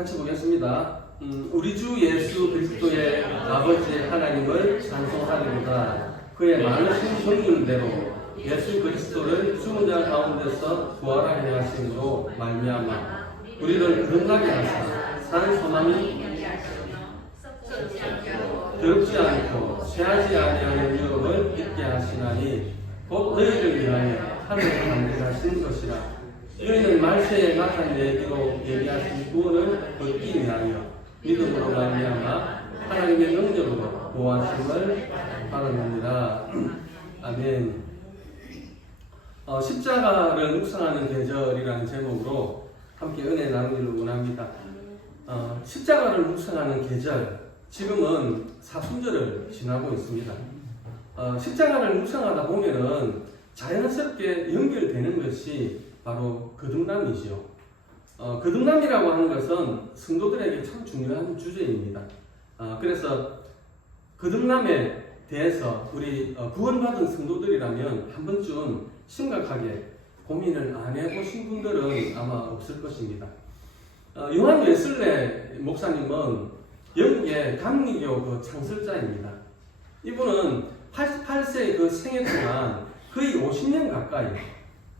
같이 보겠습니다. 우리 주 예수 그리스도의 아버지 하나님을 찬송하리로다. 그의 많으신 성륜대로 예수 그리스도를 죽은 자 가운데서 부활하게 하심으로 말미암아 우리를 거듭나게 하사 산 소망이 더럽지 않고 쇠하지 아니하는 유업을 있게 하시나니 곧 너희를 위하여 하늘을 만들하신 것이라. 너희는 말세에 나타내기로 예비하신 구원을 얻기 위하여 믿음으로 말미암아 하나님의 능력으로 구하심을 받았느니라. 아멘. 십자가를 묵상하는 계절이라는 제목으로 함께 은혜 나누기를 원합니다. 십자가를 묵상하는 계절, 지금은 사순절을 지나고 있습니다. 십자가를 묵상하다 보면은 자연스럽게 연결되는 것이 바로 거듭남이지요. 거듭남이라고 하는 것은 성도들에게 참 중요한 주제입니다. 그래서 거듭남에 대해서 우리 구원받은 성도들이라면 한 번쯤 심각하게 고민을 안 해보신 분들은 아마 없을 것입니다. 요한 웨슬레 목사님은 영국의 감리교 그 창설자입니다. 이분은 88세 그 생애 동안 거의 50년 가까이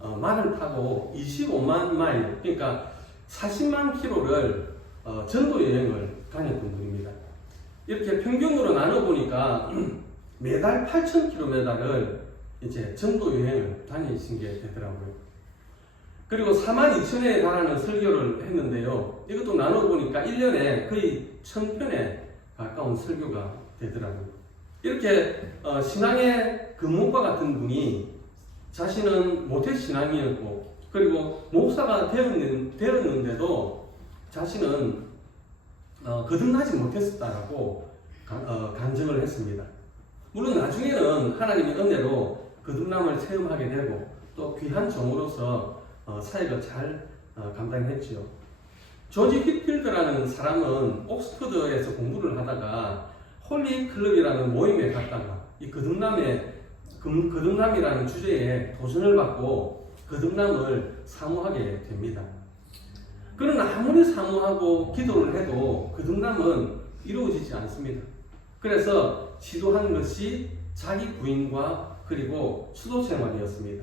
말을 타고 25만 마일, 그러니까 40만 킬로를 전도 여행을 다녔던 분입니다. 이렇게 평균으로 나눠보니까 매달 8,000km를 이제 전도 여행을 다니신 게 되더라고요. 그리고 42,000회에 달하는 설교를 했는데요. 이것도 나눠보니까 1년에 거의 1,000편에 가까운 설교가 되더라고요. 이렇게 신앙의 근본과 같은 분이 자신은 모태 신앙이었고, 그리고 목사가 되었는데도 자신은 거듭나지 못했었다라고 간증을 했습니다. 물론 나중에는 하나님의 은혜로 거듭남을 체험하게 되고 또 귀한 종으로서 사역을 잘 감당했지요. 조지 휘필드라는 사람은 옥스퍼드에서 공부를 하다가 홀리 클럽이라는 모임에 갔다가 이 거듭남이라는 주제에 도전을 받고 거듭남을 사모하게 됩니다. 그러나 아무리 사모하고 기도를 해도 거듭남은 이루어지지 않습니다. 그래서 시도한 것이 자기 부인과 그리고 수도 생활이었습니다.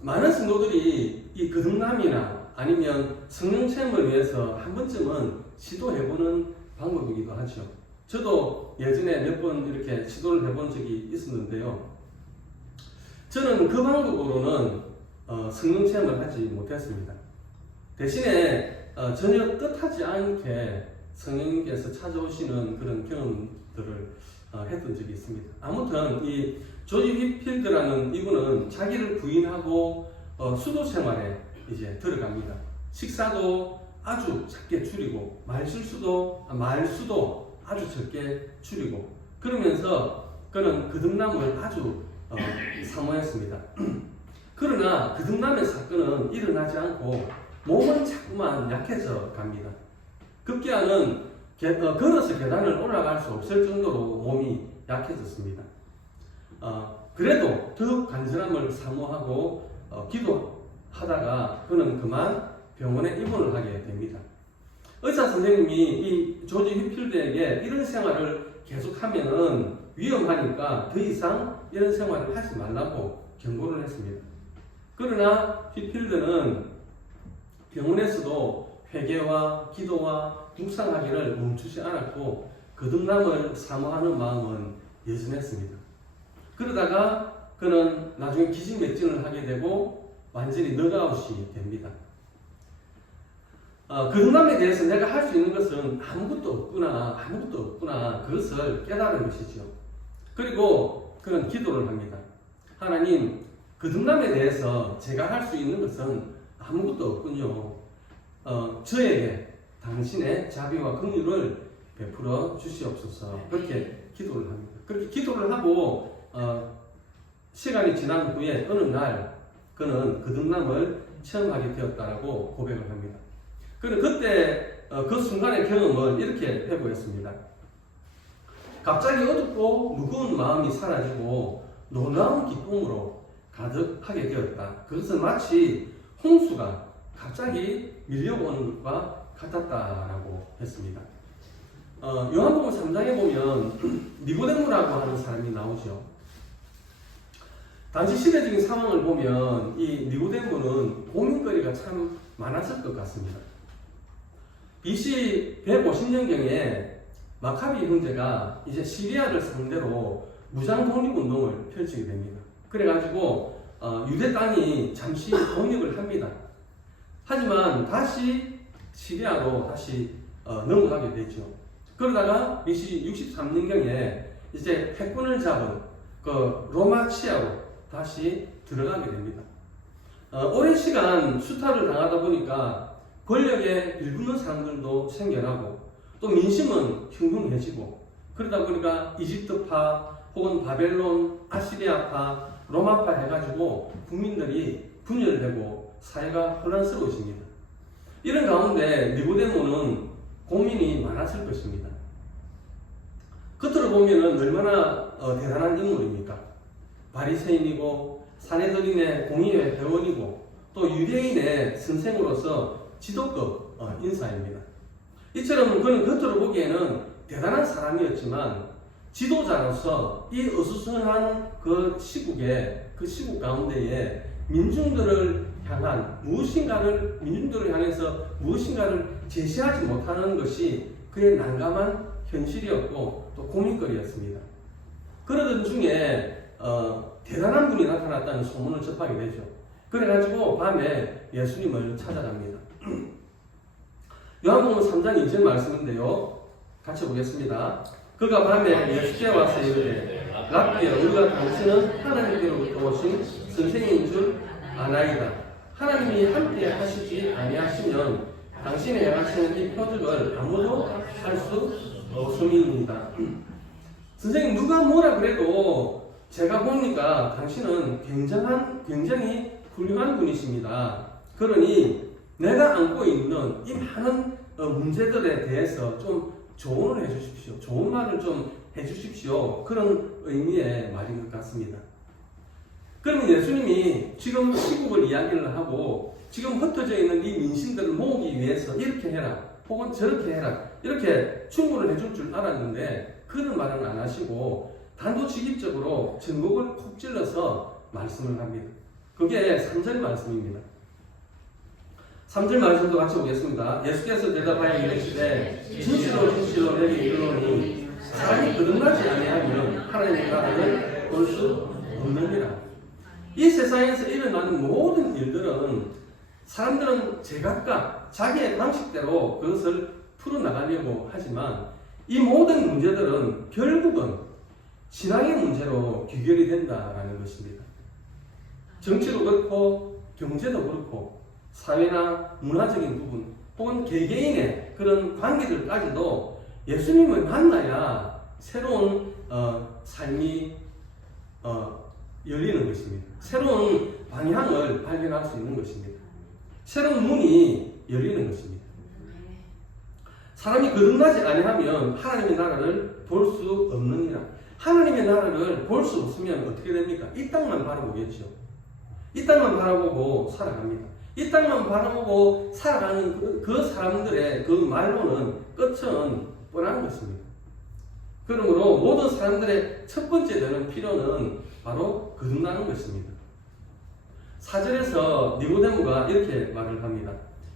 많은 성도들이 이 거듭남이나 아니면 성령 체험을 위해서 한 번쯤은 시도해보는 방법이기도 하죠. 저도 예전에 몇 번 이렇게 시도를 해본 적이 있었는데요. 저는 그 방법으로는 성령 체험을 하지 못했습니다. 대신에 전혀 뜻하지 않게 성령님께서 찾아오시는 그런 경험들을 했던 적이 있습니다. 아무튼 이 조지 휘필드라는 이분은 자기를 부인하고 수도 생활에 이제 들어갑니다. 식사도 아주 작게 줄이고 말수도 아주 적게 줄이고 그러면서 그는 거듭남을 아주 사모했습니다. 그러나 거듭남의 사건은 일어나지 않고 몸은 자꾸만 약해져 갑니다. 급기야는 걸어서 계단을 올라갈 수 없을 정도로 몸이 약해졌습니다. 그래도 더욱 간절함을 사모하고 기도하다가 그는 그만 병원에 입원을 하게 됩니다. 의사 선생님이 이 조지 휘필드에게 이런 생활을 계속하면은 위험하니까 더 이상 이런 생활을 하지 말라고 경고를 했습니다. 그러나 휘필드는 병원에서도 회개와 기도와 묵상하기를 멈추지 않았고 거듭남을 사모하는 마음은 여전했습니다. 그러다가 그는 나중에 기진맥진을 하게 되고 완전히 넉아웃이 됩니다. 거듭남에 대해서 내가 할 수 있는 것은 아무것도 없구나 그것을 깨달은 것이죠. 그리고 그는 기도를 합니다. 하나님, 거듭남에 대해서 제가 할 수 있는 것은 아무것도 없군요. 저에게 당신의 자비와 긍휼을 베풀어 주시옵소서. 그렇게 기도를 합니다. 그렇게 기도를 하고 시간이 지난 후에 어느 날 그는 거듭남을 체험하게 되었다라고 고백을 합니다. 그는 그때 그 순간의 경험을 이렇게 해보였습니다. 갑자기 어둡고 무거운 마음이 사라지고 놀라운 기쁨으로 가득하게 되었다. 그것은 마치 홍수가 갑자기 밀려오는 것과 같았다라고 했습니다. 요한복음 3장에 보면 니고데모라고 하는 사람이 나오죠. 당시 시대적인 상황을 보면 이 니고데모는 고민거리가 참 많았을 것 같습니다. BC 150년경에 마카비 형제가 이제 시리아를 상대로 무장 독립운동을 펼치게 됩니다. 그래가지고 유대 땅이 잠시 독립을 합니다. 하지만 다시 시리아로 다시 넘어가게 되죠. 그러다가 BC 63년경에 이제 패권을 잡은 그 로마 치하로 다시 들어가게 됩니다. 오랜 시간 수탈을 당하다 보니까 권력에 일붙는 사람들도 생겨나고 또 민심은 흉흉해지고 그러다 보니까 이집트파 혹은 바벨론, 아시리아파, 로마파 해가지고 국민들이 분열되고 사회가 혼란스러워집니다. 이런 가운데 니고데모는 고민이 많았을 것입니다. 겉으로 보면은 얼마나 대단한 인물입니까? 바리새인이고 사내들인의 공의회 회원이고 또 유대인의 선생으로서 지도급 인사입니다. 이처럼 그는 겉으로 보기에는 대단한 사람이었지만 지도자로서 이 어수선한 그 시국 가운데에 민중들을 향해서 무엇인가를 제시하지 못하는 것이 그의 난감한 현실이었고 또 고민거리였습니다. 그러던 중에 대단한 분이 나타났다는 소문을 접하게 되죠. 그래가지고 밤에 예수님을 찾아갑니다. 요한복음 3장 2절 말씀인데요. 같이 보겠습니다. 그가 밤에 예수께 와서 이르되 랍비여 우리가 당신은 하나님께로부터 오신 선생인 줄 아나이다. 하나님이 함께 하시지 아니하시면 당신의 행하시는 이 표적을 아무도 할 수 없음이니이다. 선생님 누가 뭐라 그래도 제가 보니까 당신은 굉장히 훌륭한 분이십니다. 그러니 내가 안고 있는 이 많은 문제들에 대해서 좀 조언을 해주십시오. 좋은 말을 좀 해주십시오. 그런 의미의 말인 것 같습니다. 그러면 예수님이 지금 시국을 이야기를 하고 지금 흩어져 있는 이 민심들을 모으기 위해서 이렇게 해라 혹은 저렇게 해라 이렇게 충고를 해줄 줄 알았는데 그런 말은 안 하시고 단도직입적으로 전곡을 콕 찔러서 말씀을 합니다. 그게 3절 말씀입니다. 3절 말씀도 같이 보겠습니다. 예수께서 대답하여 이르시되 진실로 진실로 내게 이르노니 사람이 거듭나지 아니하면 하나님의 나라를 볼 수 없느니라. 이 세상에서 일어나는 모든 일들은 사람들은 제각각 자기의 방식대로 그것을 풀어나가려고 하지만 이 모든 문제들은 결국은 신앙의 문제로 귀결이 된다라는 것입니다. 정치도 그렇고 경제도 그렇고 사회나 문화적인 부분 혹은 개개인의 그런 관계들까지도 예수님을 만나야 새로운 삶이 열리는 것입니다. 새로운 방향을 발견할 수 있는 것입니다. 새로운 문이 열리는 것입니다. 사람이 거듭나지 아니하면 하나님의 나라를 볼 수 없느니라. 하나님의 나라를 볼 수 없으면 어떻게 됩니까? 이 땅만 바라보겠죠. 이 땅만 바라보고 살아갑니다. 이 땅만 바라보고 살아가는 그 사람들의 그 말로는 끝은 뻔한 것입니다. 그러므로 모든 사람들의 첫 번째 되는 필요는 바로 거듭나는 것입니다. 4절에서 니고데모가 이렇게 말을 합니다.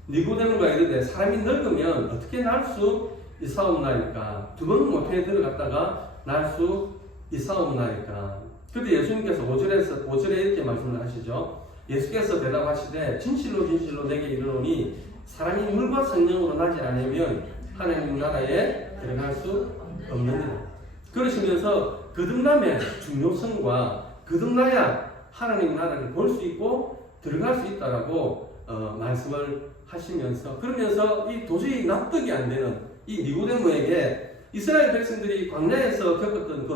니고데모가 이르되 사람이 늙으면 어떻게 날 수 있사옵나이까? 두 번 모태에 들어갔다가 날 수 있사옵나이까? 그때 예수님께서 5절에 이렇게 말씀을 하시죠. 예수께서 대답하시되 진실로 진실로 내게 이르노니 사람이 물과 성령으로 나지 않으면 하나님 나라에 들어갈 수 없느니라. 그러시면서 거듭남의 중요성과 거듭나야 하나님 나라를 볼 수 있고 들어갈 수 있다라고 말씀을 하시면서 그러면서 이 도저히 납득이 안 되는 이 니고데모에게 이스라엘 백성들이 광야에서 겪었던 그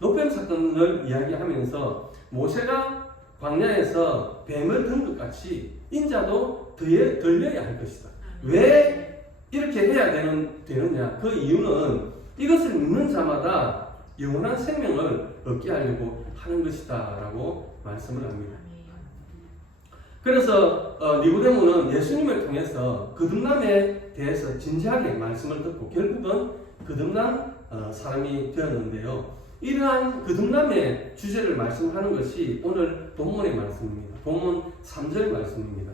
노뱀 사건을 이야기하면서 모세가 광야에서 뱀을 든 것 같이 인자도 들려야 할 것이다. 왜 이렇게 해야 되느냐? 그 이유는 이것을 믿는 자마다 영원한 생명을 얻게 하려고 하는 것이다 라고 말씀을 합니다. 그래서 니고데모는 예수님을 통해서 거듭남에 대해서 진지하게 말씀을 듣고 결국은 거듭난 사람이 되었는데요. 이러한 거듭남의 주제를 말씀하는 것이 오늘 본문의 말씀입니다. 본문 3절 말씀입니다.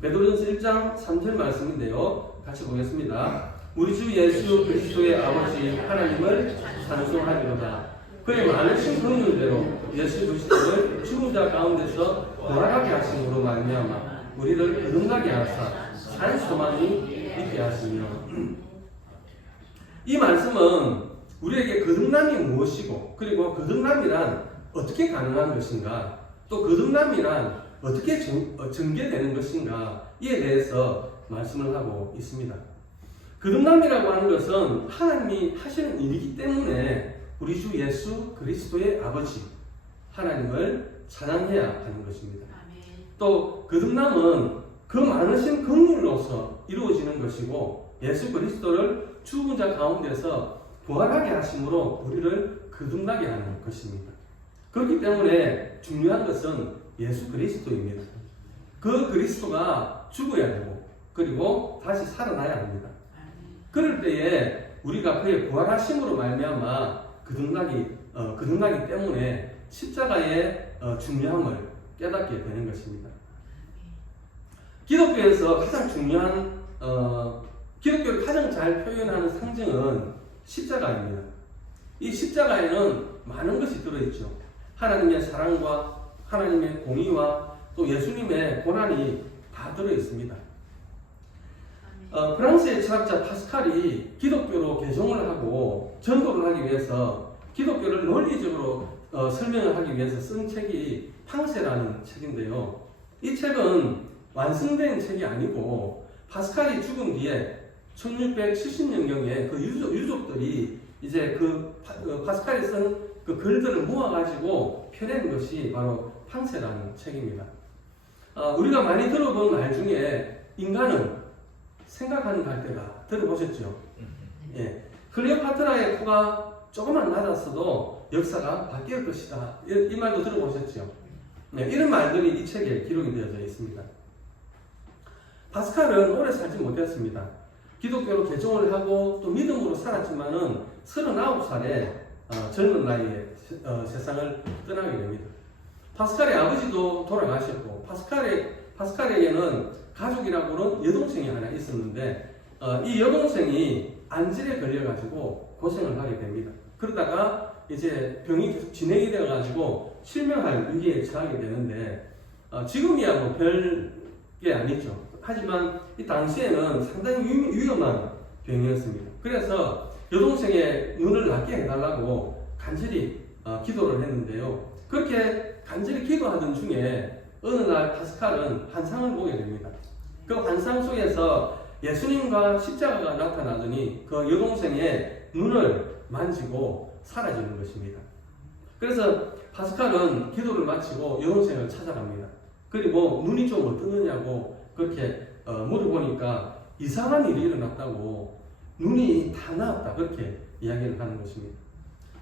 베드로전서 1장 3절 말씀인데요. 같이 보겠습니다. 우리 주 예수 그리스도의 아버지 하나님을 찬송하리로다. 그의 많으신 긍휼대로 예수 그리스도를 죽은 자 가운데서 부활하게 하심으로 말미암아 우리를 거듭나게 하사 산 소망이 있게 하시며. 이 말씀은 우리에게 거듭남이 무엇이고, 그리고 거듭남이란 어떻게 가능한 것인가, 또 거듭남이란 어떻게 전개되는 것인가, 이에 대해서 말씀을 하고 있습니다. 거듭남이라고 하는 것은 하나님이 하시는 일이기 때문에 우리 주 예수 그리스도의 아버지 하나님을 찬양해야 하는 것입니다. 또 거듭남은 그 많으신 긍휼로서 이루어지는 것이고, 예수 그리스도를 죽은 자 가운데서 부활하게 하심으로 우리를 거듭나게 하는 것입니다. 그렇기 때문에 중요한 것은 예수 그리스도입니다. 그 그리스도가 죽어야 되고 그리고 다시 살아나야 합니다. 그럴 때에 우리가 그의 부활하심으로 말미암아 거듭나기 때문에 십자가의 중요함을 깨닫게 되는 것입니다. 기독교에서 가장 중요한 기독교를 가장 잘 표현하는 상징은 십자가입니다. 이 십자가에는 많은 것이 들어있죠. 하나님의 사랑과 하나님의 공의와 또 예수님의 고난이 다 들어있습니다. 프랑스의 철학자 파스칼이 기독교로 개종을 하고 전도를 하기 위해서 기독교를 논리적으로 설명을 하기 위해서 쓴 책이 팡세라는 책인데요. 이 책은 완성된 책이 아니고 파스칼이 죽은 뒤에 1670년경에 그 유족들이 이제 파스칼이 쓴 그 글들을 모아가지고 펴낸 것이 바로 팡세라는 책입니다. 우리가 많이 들어본 말 중에 인간은 생각하는 갈대가 들어보셨죠? 예. 클레오파트라의 코가 조금만 낮았어도 역사가 바뀔 것이다. 이 말도 들어보셨죠? 네, 이런 말들이 이 책에 기록이 되어져 있습니다. 파스칼은 오래 살지 못했습니다. 기독교로 개종을 하고 또 믿음으로 살았지만은 39살에 젊은 나이에 세상을 떠나게 됩니다. 파스칼의 아버지도 돌아가셨고 파스칼에게는 가족이라고는 여동생이 하나 있었는데 이 여동생이 안질에 걸려가지고 고생을 하게 됩니다. 그러다가 이제 병이 계속 진행이 되어가지고 실명할 위기에 처하게 되는데 지금이야 뭐 별게 아니죠. 하지만 이 당시에는 상당히 위험한 병이었습니다. 그래서 여동생의 눈을 낫게 해달라고 간절히 기도를 했는데요. 그렇게 간절히 기도하던 중에 어느 날 파스칼은 환상을 보게 됩니다. 그 환상 속에서 예수님과 십자가가 나타나더니 그 여동생의 눈을 만지고 사라지는 것입니다. 그래서 파스칼은 기도를 마치고 여동생을 찾아갑니다. 그리고 눈이 좀 어떠느냐고 그렇게 물어보니까 이상한 일이 일어났다고, 눈이 다 나았다, 그렇게 이야기를 하는 것입니다.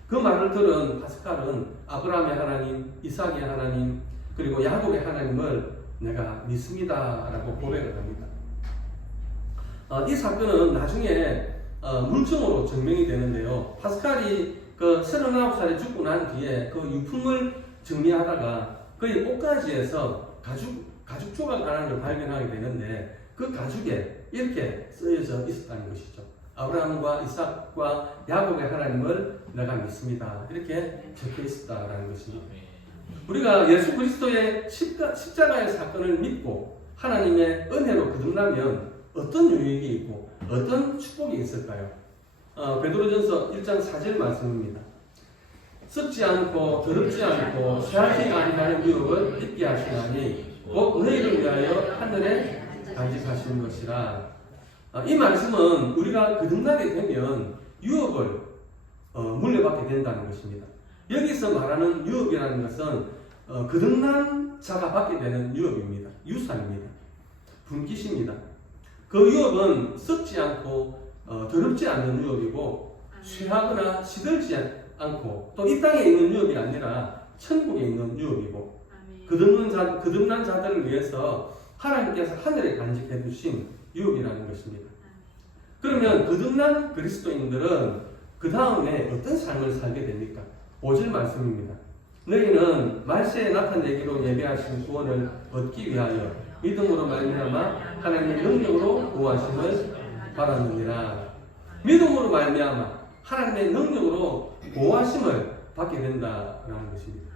그 말을 들은 파스칼은 아브라함의 하나님, 이삭의 하나님, 그리고 야곱의 하나님을 내가 믿습니다 라고 고백을 합니다. 이 사건은 나중에 물증으로 증명이 되는데요. 파스칼이 그 39살에 죽고 난 뒤에 그 유품을 정리하다가 거의 옷가지에서 가죽 조각 하나를 걸 발견하게 되는데 그 가죽에 이렇게 쓰여져 있었다는 것이죠. 아브라함과 이삭과 야곱의 하나님을 내가 믿습니다. 이렇게 적혀 있었다라는 것입니다. 우리가 예수 그리스도의 십자가의 사건을 믿고 하나님의 은혜로 거듭나면 어떤 유익이 있고 어떤 축복이 있을까요? 베드로전서 1장 4절 말씀입니다. 썩지 않고 더럽지 않고 쇠하지가 아니하는 유업을 입게 하시나니 곧 너희를 위하여 하늘에 간직하시는 것이라. 이 말씀은 우리가 거듭나게 되면 유업을 물려받게 된다는 것입니다. 여기서 말하는 유업이라는 것은 거듭난 자가 받게 되는 유업입니다. 유산입니다. 분깃입니다. 그 유업은 썩지 않고 더럽지 않는 유업이고 쇠하거나 시들지 않고 또 이 땅에 있는 유업이 아니라 천국에 있는 유업이고 거듭난 자들을 위해서 하나님께서 하늘에 간직해 두신 유업이라는 것입니다. 그러면 거듭난 그리스도인들은 그 다음에 어떤 삶을 살게 됩니까? 5절 말씀입니다. 너희는 말세에 나타내기로 예배하신 구원을 얻기 위하여 믿음으로 말미암아 하나님의 능력으로 구하심을 받았느니라. 믿음으로 말미암아 하나님의 능력으로 구하심을 받게 된다라는 것입니다.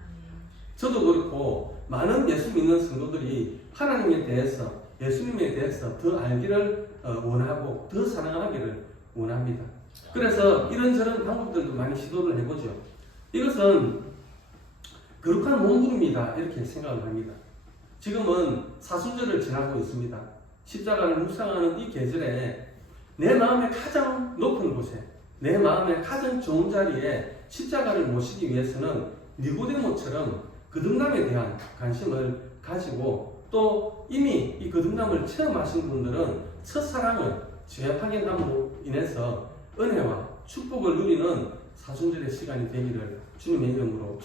저도 그렇고 많은 예수 믿는 성도들이 하나님에 대해서, 예수님에 대해서 더 알기를 원하고 더 사랑하기를 원합니다. 그래서 이런저런 방법들도 많이 시도를 해보죠. 이것은 거룩한 몸부림이다 이렇게 생각을 합니다. 지금은 사순절을 지나고 있습니다. 십자가를 묵상하는 이 계절에 내 마음의 가장 높은 곳에, 내 마음의 가장 좋은 자리에 십자가를 모시기 위해서는 니고데모처럼 거듭남에 대한 관심을 가지고 또 이미 이 거듭남을 체험하신 분들은 첫사랑을 재확인함으로 인해서 은혜와 축복을 누리는 사순절의 시간이 되기를 주님의 이름으로